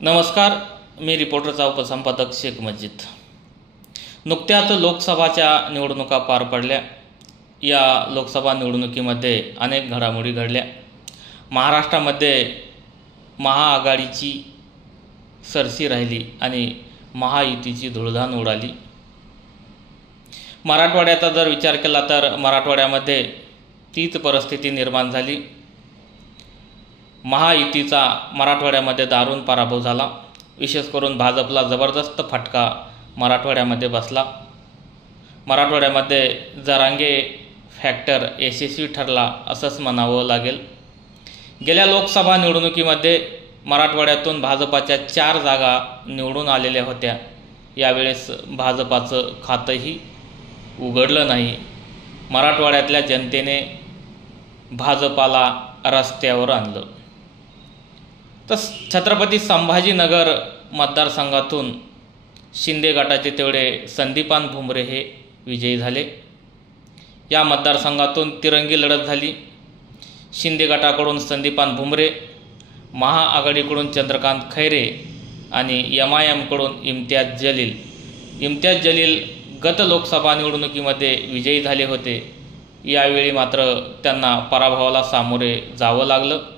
नमस्कार, मी रिपोर्टरचा उपसंपादक शेख मजिद। नुकत्याच लोकसभाच्या निवडणुका पार पडल्या। या लोकसभा निवडणुकीमध्ये अनेक घडामोडी घडल्या। महाराष्ट्रामध्ये महाआघाडीची सरसी राहिली आणि महायुतीची धुळधाण उडाली। मराठवाड्याचा जर विचार केला तर मराठवाड्यामध्ये तीच परिस्थिती निर्माण झाली। महायुतीचा मराठवाड्यामध्ये दारुण पराभव झाला। विशेष करून भाजपला जबरदस्त फटका मराठवाड्यामध्ये बसला। मराठवाड्यामध्ये जरांगे फॅक्टर यशस्वी ठरला असंच म्हणावं लागेल। गेल्या लोकसभा निवडणुकीमध्ये मराठवाड्यातून भाजपाच्या 4 जागा निवडून आलेल्या होत्या। यावेळेस भाजपाचं खातंही उघडलं नाही। मराठवाड्यातल्या जनतेने भाजपाला रस्त्यावर आणलं। तर छत्रपती संभाजीनगर मतदारसंघातून शिंदे गटाचे तेवढे संदीपान भुमरे हे विजयी झाले। या मतदारसंघातून तिरंगी लढत झाली। शिंदे गटाकडून संदीपान भुमरे, महाआघाडीकडून चंद्रकांत खैरे आणि MIM-कडून इम्तियाज जलील गत लोकसभा निवडणुकीमध्ये विजयी झाले होते। यावेळी मात्र त्यांना पराभवाला सामोरे जावं लागलं।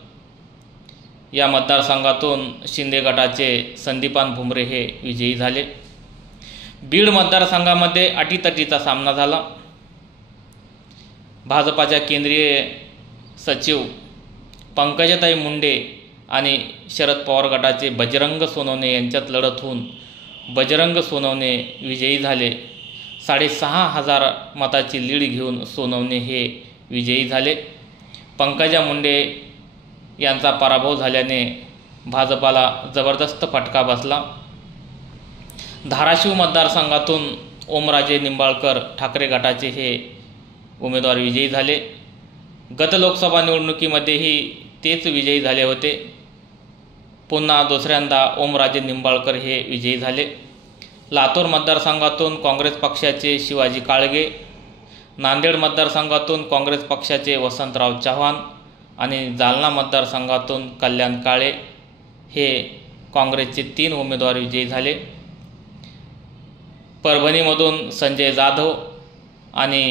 या मतदारसंघातून शिंदे गटाचे संदीपान भुमरे हे विजयी झाले। बीड मतदारसंघामध्ये अटीतटीचा सामना झाला। भाजपाच्या केंद्रीय सचिव पंकजाताई मुंडे आणि शरद पवार गटाचे बजरंग सोनवणे यांच्यात लढत होऊन बजरंग सोनवणे विजयी झाले। 6,500 मताची लीड घेऊन सोनवणे हे विजयी झाले। पंकजा मुंडे यांचा पराभव झाल्याने भाजपाला जबरदस्त फटका बसला। धाराशिव मतदारसंघातून ओमराजे निंबाळकर ठाकरे गटाचे हे उमेदवार विजयी झाले। गत लोकसभा निवडणुकीमध्येही तेच विजयी झाले होते। पुन्हा दुसऱ्यांदा ओमराजे निंबाळकर हे विजयी झाले। लातूर मतदारसंघातून काँग्रेस पक्षाचे शिवाजी काळगे, नांदेड मतदारसंघातून काँग्रेस पक्षाचे वसंतराव चव्हाण आणि जालना मतदारसंघातून कल्याण काळे हे काँग्रेसचे 3 उमेदवार विजयी झाले। परभणीमधून संजय जाधव आणि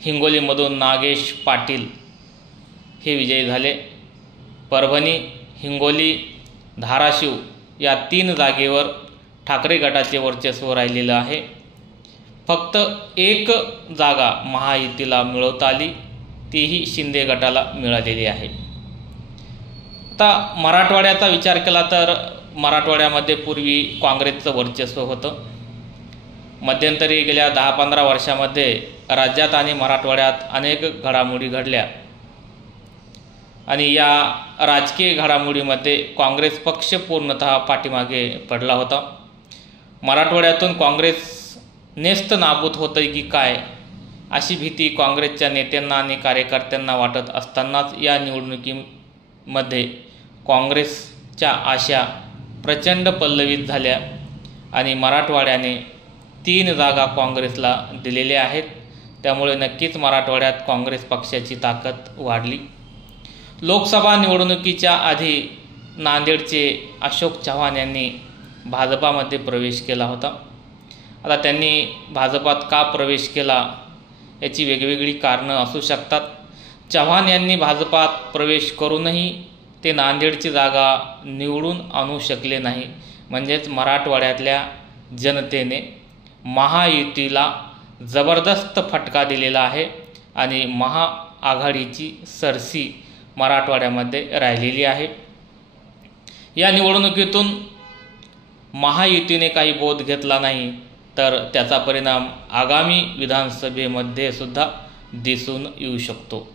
हिंगोलीमधून नागेश पाटील हे विजयी झाले। परभणी, हिंगोली, धाराशिव या 3 जागेवर ठाकरे गटाचे वर्चस्व राहिलेलं आहे। फक्त 1 जागा महायुतीला मिळवता आली, तीही शिंदे गटाला मिळालेली आहे। आता मराठवाड्याचा विचार केला तर मराठवाड्यामध्ये पूर्वी काँग्रेसचं वर्चस्व होतं। मध्यंतरी गेल्या 10-15 वर्षामध्ये राज्यात आणि मराठवाड्यात अनेक घडामोडी घडल्या आणि या राजकीय घडामोडीमध्ये काँग्रेस पक्ष पूर्णतः पाठीमागे पडला होता। मराठवाड्यातून काँग्रेस नेस्त नाबूद होतं की काय अशी भीती काँग्रेसच्या नेत्यांना आणि कार्यकर्त्यांना वाटत असतानाच या निवडणुकीमध्ये काँग्रेसच्या आशा प्रचंड पल्लवित झाल्या आणि मराठवाड्याने 3 जागा काँग्रेसला दिलेल्या आहेत। त्यामुळे नक्कीच मराठवाड्यात काँग्रेस पक्षाची ताकद वाढली। लोकसभा निवडणुकीच्या आधी नांदेडचे अशोक चव्हाण यांनी भाजपामध्ये प्रवेश केला होता। आता त्यांनी भाजपात का प्रवेश केला याची वेगवेगळी कारणं असू शकतात। चव्हाण यांनी भाजपात प्रवेश करूनही ते नांदेडची जागा निवडून आणू शकले नाही। म्हणजेच मराठवाड्यातल्या जनतेने महायुतीला जबरदस्त फटका दिलेला आहे आणि महाआघाडीची सरसी मराठवाड्यामध्ये राहिलेली आहे। या निवडणुकीतून महायुतीने काही बोध घेतला नाही तर त्याचा परिणाम आगामी विधानसभेमध्ये सुद्धा दिसून येऊ शकतो।